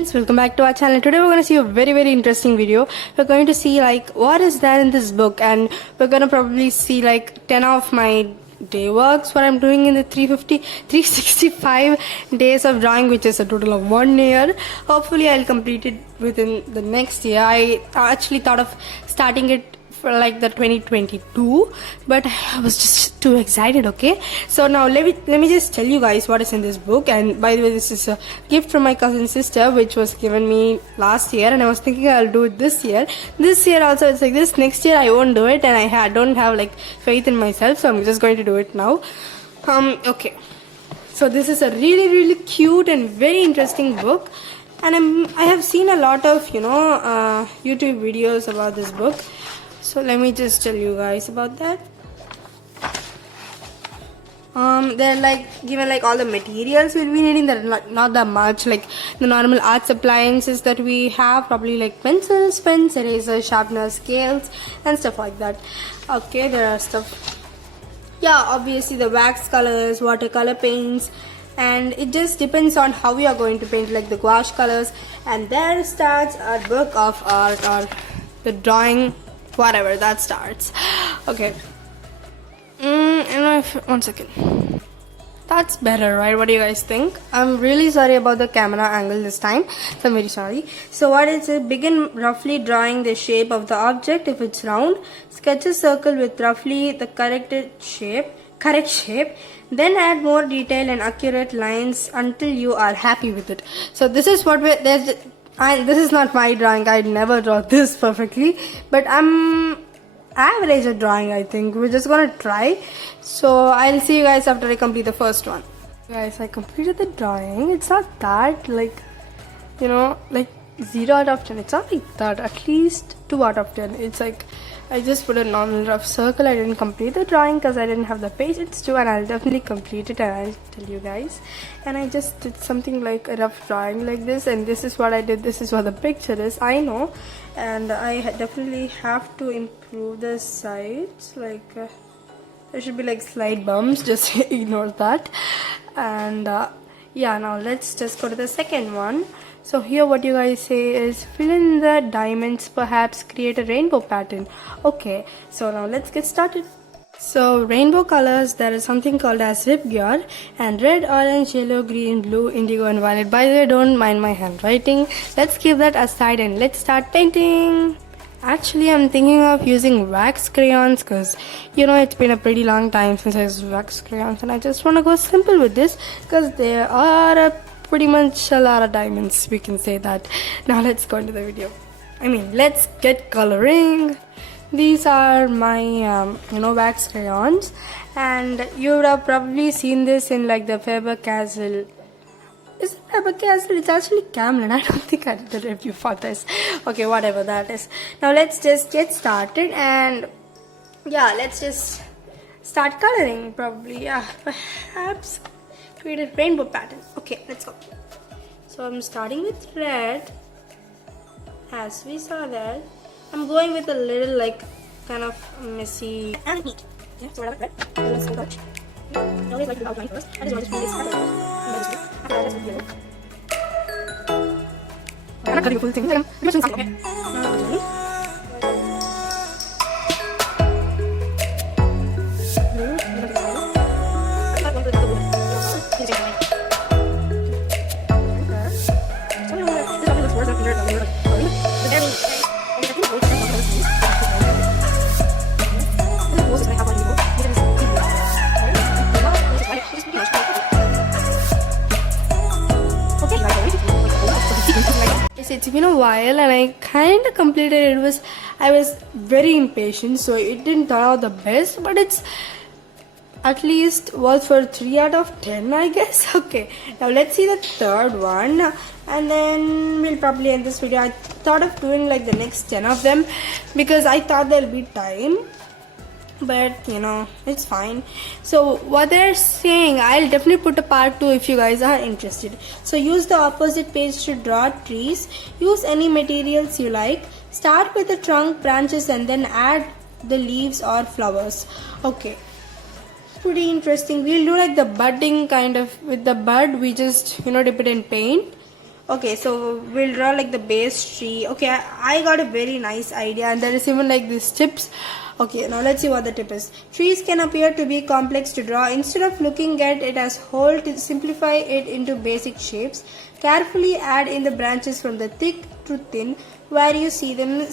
Welcome back to our channel. Today we're going to see a very interesting video. We're going to see like what is there in this book, and we're going to probably see like 10 of my day works, what I'm doing in the 365 days of drawing, which is a total of 1 year. Hopefully I'll complete it within the next year. I actually thought of starting it for like the 2022, but I was just too excited. Okay, so now let me just tell you guys what is in this book. And by the way, this is a gift from my cousin sister, which was given me last year, and I was thinking I'll do it this year. This year also it's like this. Next year I won't do it, and I don't have like faith in myself, so I'm just going to do it now. Okay, so this is a really cute and very interesting book, and I have seen a lot of YouTube videos about this book. So let me just tell you guys about that. They're like given like all the materials we'll be needing. That not that much, like the normal arts appliances that we have, probably like pencils, pens, erasers, sharpeners, scales, and stuff like that. Okay, there are stuff. Yeah, obviously the wax colors, watercolor paints, and it just depends on how we are going to paint, like the gouache colors. And there starts our book of art, or the drawing, whatever that starts. Okay. One second. That's better, right? What do you guys think? I'm really sorry about the camera angle this time, so I'm very sorry. So what is it? Begin roughly drawing the shape of the object. If it's round, sketch a circle with roughly the correct shape. Then add more detail and accurate lines until you are happy with it. So this is what this is not my drawing. I never draw this perfectly, but I'm average at drawing. I think we're just gonna try. So I'll see you guys after I complete the first one. Guys, I completed the drawing. It's not that like like 0 out of 10. It's not like that. At least 2 out of 10. It's like I just put a normal rough circle. I didn't complete the drawing because I didn't have the patience to, and I'll definitely complete it and I'll tell you guys. And I just did something like a rough drawing like this, and this is what I did. This is what the picture is. I know, and I definitely have to improve the sides. Like there should be like slight bumps. Just ignore that. And yeah, now let's just go to the second one. So here what you guys say is fill in the diamonds, perhaps create a rainbow pattern. Okay, so now let's get started. So rainbow colors, there is something called as Ripgyar, and red, orange, yellow, green, blue, indigo, and violet. By the way, don't mind my handwriting. Let's keep that aside and let's start painting. Actually, I'm thinking of using wax crayons because it's been a pretty long time since I used wax crayons, and I just want to go simple with this because there are pretty much a lot of diamonds, we can say that. Now let's go into the video. Let's get coloring. These are my wax crayons, and you would have probably seen this in like the Faber-Castell. Is it Faber-Castell? It's actually Camlin. I don't think I did the review for this. Okay, whatever that is. Now let's just get started, and yeah, let's just start coloring. Probably, yeah, perhaps create a rainbow pattern. Okay, let's go. So I'm starting with red, as we saw there. I'm going with a little like kind of messy and neat. Yeah, so whatever, red. Let's go touch. I always like to do the outline first. I just want to do this part. After that, let's do yellow. I'm not cutting the full thing. I'm just okay. It's been a while and I kind of completed it. I was very impatient, so it didn't turn out the best, but it's at least was for 3 out of 10, I guess. Okay, now let's see the third one, and then we'll probably end this video. I thought of doing like the next 10 of them because I thought there'll be time, but it's fine. So what they're saying, I'll definitely put a part 2 if you guys are interested. So use the opposite page to draw trees. Use any materials you like. Start with the trunk, branches, and then add the leaves or flowers. Okay, pretty interesting. We'll do like the budding kind of. With the bud we just dip it in paint. Okay, so we'll draw like the base tree. Okay, I got a very nice idea, and there is even like these tips. Okay, now let's see what the tip is. Trees can appear to be complex to draw. Instead of looking at it as whole, to simplify it into basic shapes, carefully add in the branches from the thick to thin, where you see them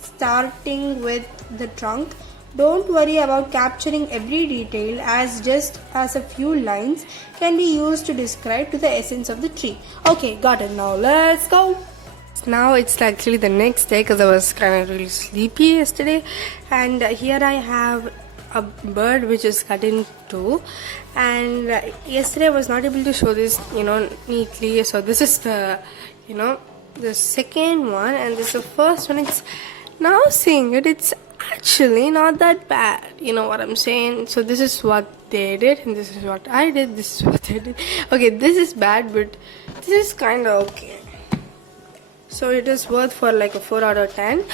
starting with the trunk. Don't worry about capturing every detail, as just as a few lines can be used to describe to the essence of the tree. Okay, got it. Now let's go. Now it's actually the next day because I was kind of really sleepy yesterday, and here I have a bird which is cut in two, and yesterday I was not able to show this neatly. So this is the the second one, and this is the first one. It's now seeing it, it's actually not that bad, you know what I'm saying. So this is what they did, and this is what I did, this is what they did. Okay, this is bad, but this is kind of okay. So it is worth for like a 4 out of 10.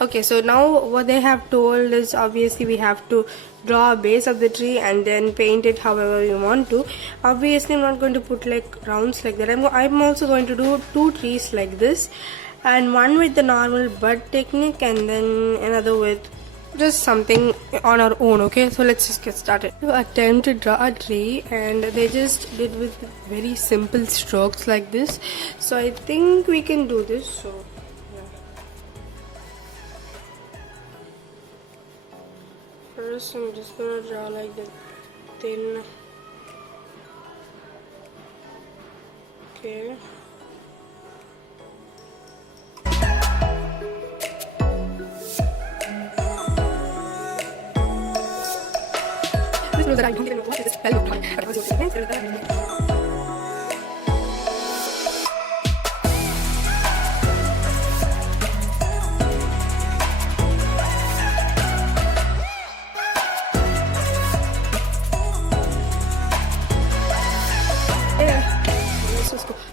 Okay, so now what they have told is obviously we have to draw a base of the tree and then paint it however we want to. Obviously I'm not going to put like rounds like that. I'm also going to do 2 trees like this, and one with the normal bud technique and then another with just something on our own. Okay, so let's just get started. Attempt to draw a tree, and they just did with very simple strokes like this, so I think we can do this. So yeah. First I'm just gonna draw like the thin. Okay, that I don't even know what this spell looked like, but it was okay.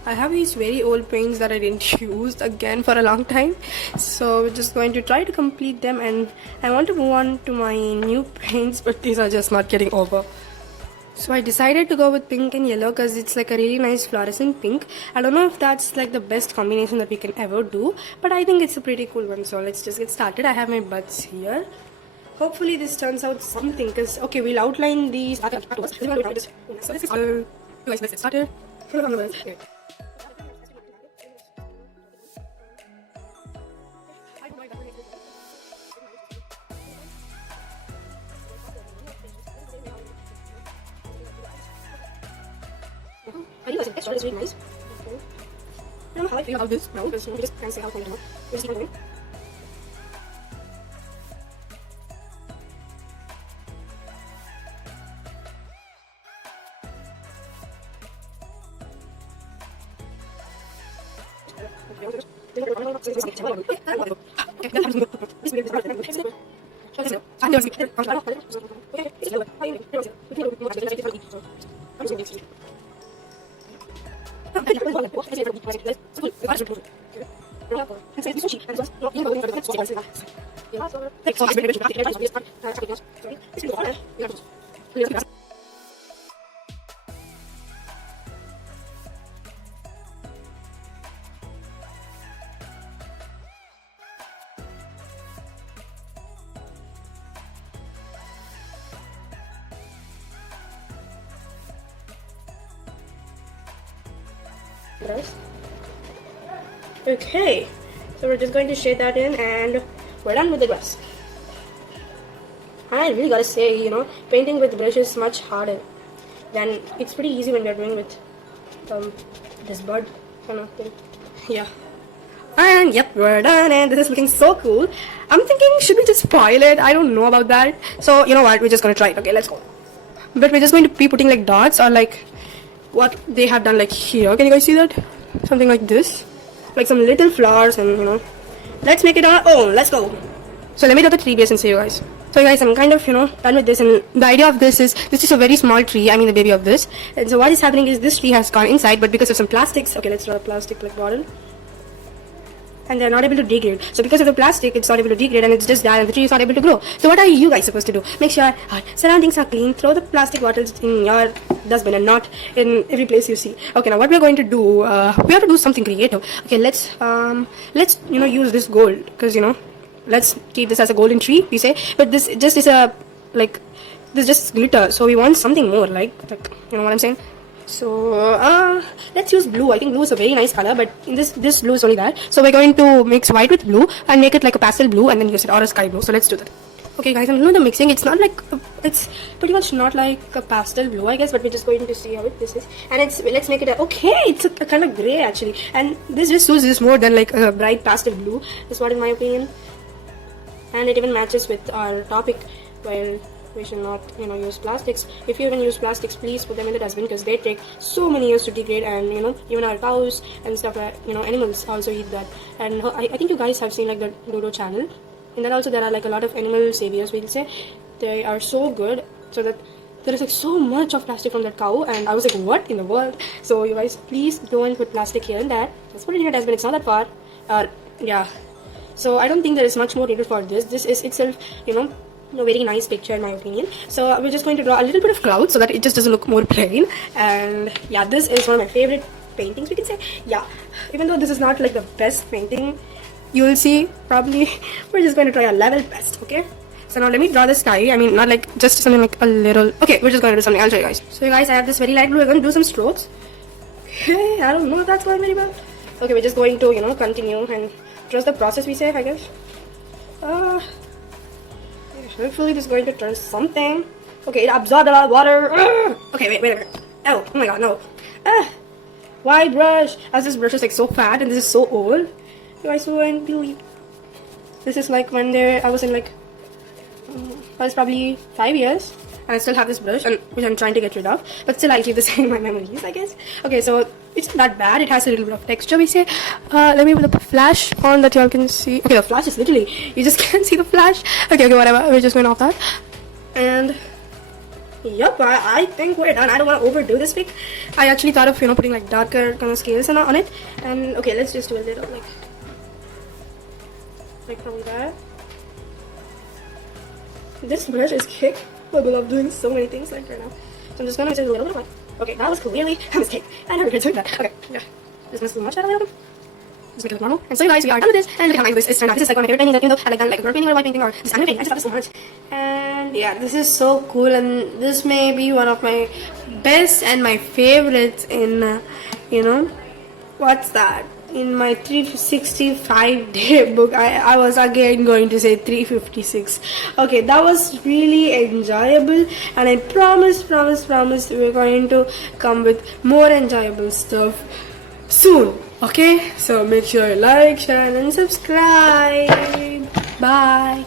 I have these very old paints that I didn't use again for a long time, so we're just going to try to complete them, and I want to move on to my new paints, but these are just not getting over. So I decided to go with pink and yellow because it's like a really nice fluorescent pink. I don't know if that's like the best combination that we can ever do, but I think it's a pretty cool one. So let's just get started. I have my buds here. Hopefully this turns out something, because okay, we'll outline these afterwards. So this is all. Let's get started. Okay. I think that's really nice. I don't know how I feel about this now, because we just can't say how comfortable. We just keep going. Okay, so we're just going to shade that in, and we're done with the grass. I really gotta say, painting with brush is much harder than it's pretty easy when we're doing with this bud kind of thing. Yeah. And yep, we're done, and this is looking so cool. I'm thinking, should we just spoil it? I don't know about that. So you know what? We're just gonna try it. Okay, let's go. But we're just going to be putting like dots, or like what they have done like here. Can you guys see that? Something like this, like some little flowers, and let's make it our own. Let's go. So let me draw the tree base and see you guys. So guys, I'm kind of done with this, and the idea of this is a very small tree. I mean the baby of this. And so what is happening is this tree has gone inside, but because of some plastics. Okay, let's draw a plastic like bottle. and they're not able to degrade. So because of the plastic, it's not able to degrade and it's just die and the tree is not able to grow. So what are you guys supposed to do? Make sure our surroundings are clean. Throw the plastic bottles in your dustbin and not in every place you see. Okay, now what we're going to do, we have to do something creative. Okay, let's use this gold, because let's keep this as a golden tree, we say, but this just is a this just glitter, so we want something more like you know what I'm saying. So let's use blue. I think blue is a very nice color, but in this blue is only that, so we're going to mix white with blue and make it like a pastel blue and then use it, or a sky blue. So let's do that. Okay guys, I'm doing the mixing. It's not like it's pretty much not like a pastel blue, I guess, but we're just going to see how this is. And let's make it it's a kind of gray actually, and this just suits this more than like a bright pastel blue. That's what in my opinion. And it even matches with our topic where we should not use plastics. If you even use plastics, please put them in the dustbin, because they take so many years to degrade, and even our cows and stuff, animals also eat that. And I think you guys have seen like the Dodo channel. And then also there are like a lot of animal saviors, we'll say. They are so good, so that there is like so much of plastic from that cow, and I was like, what in the world? So you guys, please don't put plastic here and there. Just put it in your dustbin. It's not that far. Yeah. So I don't think there is much more needed for this. This is itself, a very nice picture in my opinion. So we're just going to draw a little bit of cloud so that it just doesn't look more plain. And yeah, this is one of my favorite paintings, we can say. Yeah, even though this is not like the best painting, you will see probably. We're just going to try our level best. Okay, so now let me draw the sky. I mean, not like just something like a little. Okay, we're just going to do something. I'll show you guys. So you guys, I have this very light blue. We're going to do some strokes. Okay, I don't know if that's going very well. Okay, we're just going to continue and trust the process, we say, I guess. Hopefully this is going to turn something. Okay, it absorbed a lot of water. Okay, wait a minute. Oh my god, no. Why brush? As this brush is like so fat and this is so old. You guys won't believe. This is like when I was in like, I was probably 5 years. And I still have this brush, which I'm trying to get rid of. But still I'll keep this in my memories, I guess. Okay, so it's not that bad. It has a little bit of texture, we say. Let me put the flash on that y'all can see. Okay, the flash is literally, you just can't see the flash. Okay, whatever. We're just going off that. And yep, I think we're done. I don't want to overdo this pic. I actually thought of, putting like darker kind of scales on it. And okay, let's just do a little like from there. This brush is capable of doing so many things like right now. So I'm just gonna do a little bit of okay, that was clearly a mistake. I never could do that. Okay, yeah. This must be much better a little bit. Just make it look normal. And so you guys, we are done with this, and look how nice this is turned out. This is like one of my favorite paintings, even though I like done like a girl painting or a white painting or this anime painting. I just love this so much. And yeah, this is so cool, and this may be one of my best and my favorites in what's that? In my 365-day book. I was again going to say 356. Okay, that was really enjoyable, and I promise we're going to come with more enjoyable stuff soon. Okay, so make sure you like, share, and subscribe. Bye.